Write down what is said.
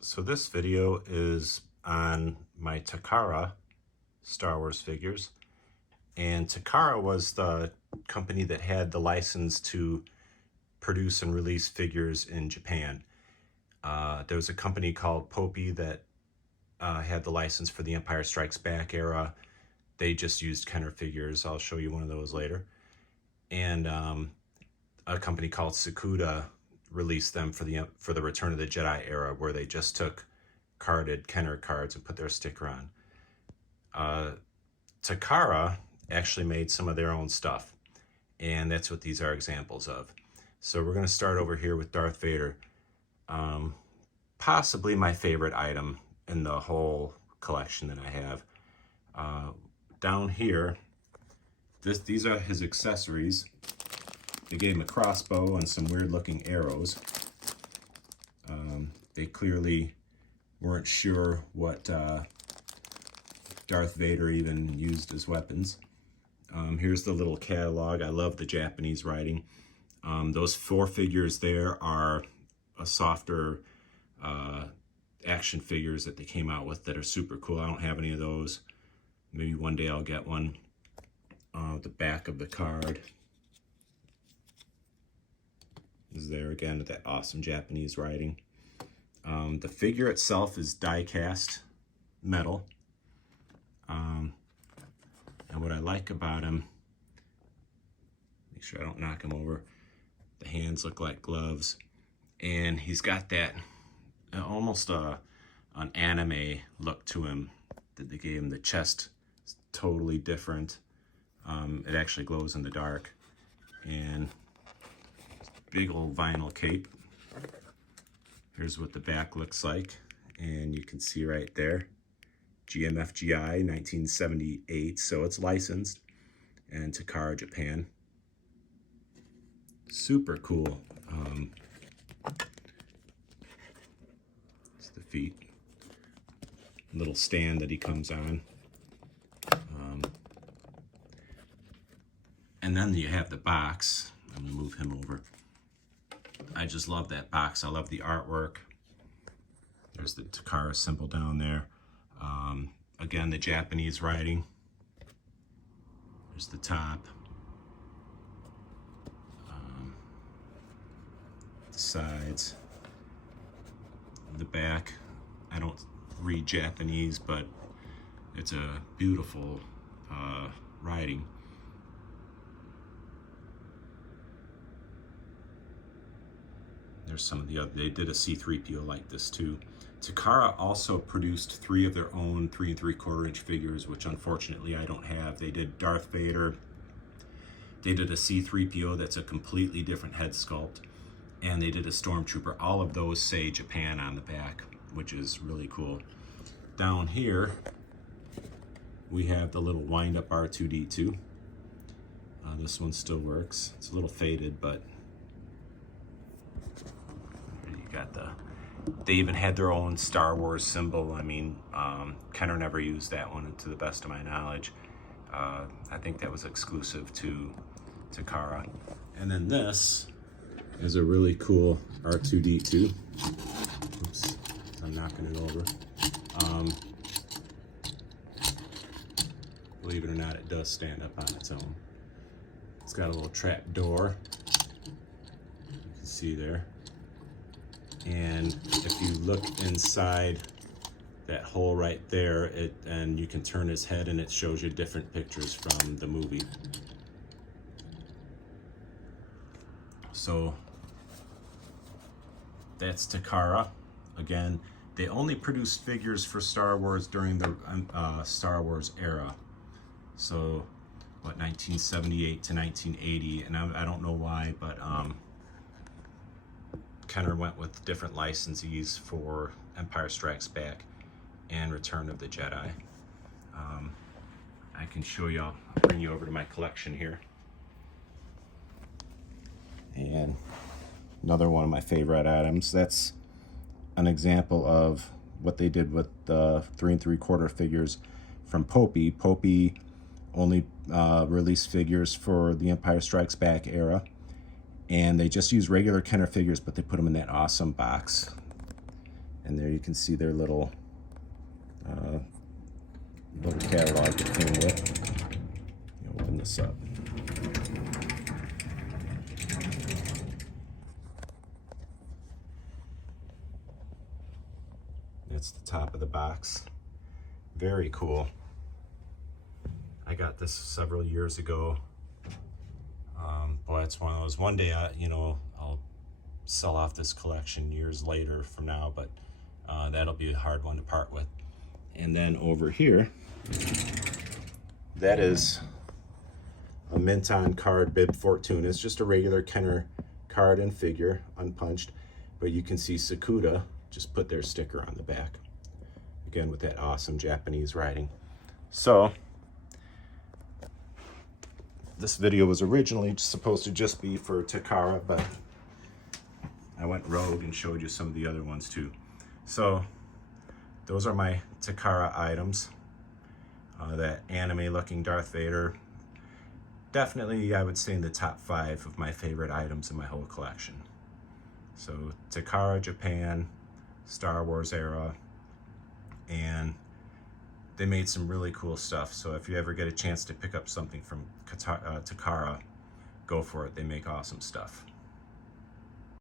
So this video is on my Takara Star Wars figures. And Takara was the company that had the license to produce and release figures in Japan. There was a company called Popey that had the license for the Empire Strikes Back era. They just used Kenner figures. I'll show you one of those later. And a company called Sakuda released them for the Return of the Jedi era, where they just took carded Kenner cards and put their sticker on. Takara actually made some of their own stuff, and that's what these are examples of. So we're going to start over here with Darth Vader. Possibly my favorite item in the whole collection that I have. Down here, these are his accessories. They gave him a crossbow and some weird looking arrows. They clearly weren't sure what Darth Vader even used as weapons. Here's the little catalog. I love the Japanese writing. Those 4 figures there are a softer action figures that they came out with that are super cool. I don't have any of those. Maybe one day I'll get one. The back of the card is there again with that awesome Japanese writing. The figure itself is die cast metal. And what I like about him, make sure I don't knock him over, the hands look like gloves, and he's got that almost an anime look to him that they gave him. The chest is totally different. It actually glows in the dark, and big old vinyl cape. Here's what the back looks like, and you can see right there, GMFGI 1978, so it's licensed, and Takara, Japan. Super cool. It's the feet. Little stand that he comes on. And then you have the box. I'm gonna move him over. I just love that box. I love the artwork. There's the Takara symbol down there. Again, the Japanese writing. There's the top. The sides. The back. I don't read Japanese, but it's a beautiful writing. There's some of the other, they did a C-3PO like this too. Takara also produced 3 of their own 3 3/4 inch figures, which unfortunately I don't have. They did Darth Vader. They did a C-3PO that's a completely different head sculpt. And they did a Stormtrooper. All of those say Japan on the back, which is really cool. Down here, we have the little wind-up R2D2. This one still works. It's a little faded, but you got they even had their own Star Wars symbol. I mean, Kenner never used that one, to the best of my knowledge. I think that was exclusive to Takara. And then this is a really cool R2D2. Oops, I'm knocking it over. Believe it or not, it does stand up on its own. It's got a little trap door, you can see there. And if you look inside that hole right there, and you can turn his head and it shows you different pictures from the movie. So that's Takara. Again, they only produced figures for Star Wars during the Star Wars era. So, what, 1978 to 1980, and I don't know why, but Kenner went with different licensees for Empire Strikes Back and Return of the Jedi. I can show you, I'll bring you over to my collection here. And another one of my favorite items. That's an example of what they did with the 3 3/4 figures from Popey. Popey only released figures for the Empire Strikes Back era, and they just used regular Kenner figures, but they put them in that awesome box. And there you can see their little catalog that came with. Open this up. That's the top of the box. Very cool. I got this several years ago. Boy, it's one of those. One day, I'll sell off this collection years later from now, but that'll be a hard one to part with. And then over here, that is a mint-on card Bib Fortuna. It's just a regular Kenner card and figure, unpunched, but you can see Sakuda just put their sticker on the back. Again, with that awesome Japanese writing. So, this video was originally supposed to just be for Takara, but I went rogue and showed you some of the other ones too. So, those are my Takara items. That anime-looking Darth Vader. Definitely, I would say in the top 5 of my favorite items in my whole collection. So, Takara, Japan, Star Wars era, and they made some really cool stuff. So if you ever get a chance to pick up something from Takara, go for it. They make awesome stuff.